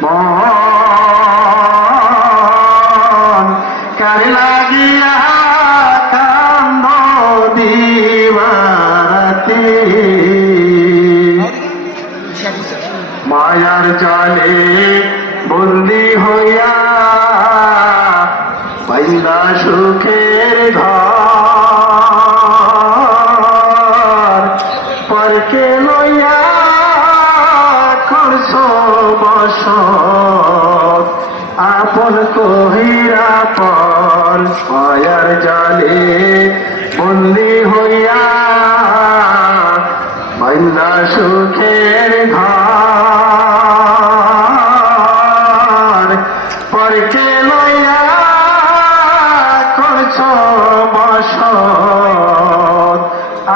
মন কার লাগিয়া কান্দ দিবারাতি মায়ার জালে বন্দি হইয়া বাইন্দা সুখের ঘর পরকে লইয়া করছ বসত আপন কহিরা পর মায়ার জালে বন্দি হইয়া বাইন্দা সুখের ঘর পরকে লইয়া করছ বসত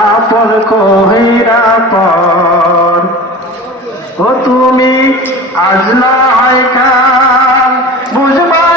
আপন কহিরা পর ও তুমি আজ না হয় কাল বুঝবা